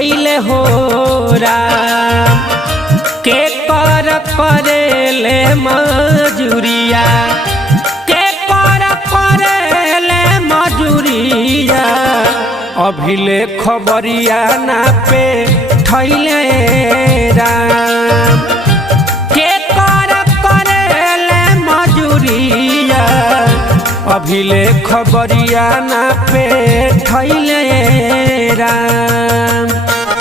कैले हो राम के कर करेले मजूरिया के कर करेले मजूरिया अभिले खबरिया ना पे थैले राम के कर करेले मजूरिया अभिले खबरिया ना पे थैले राम।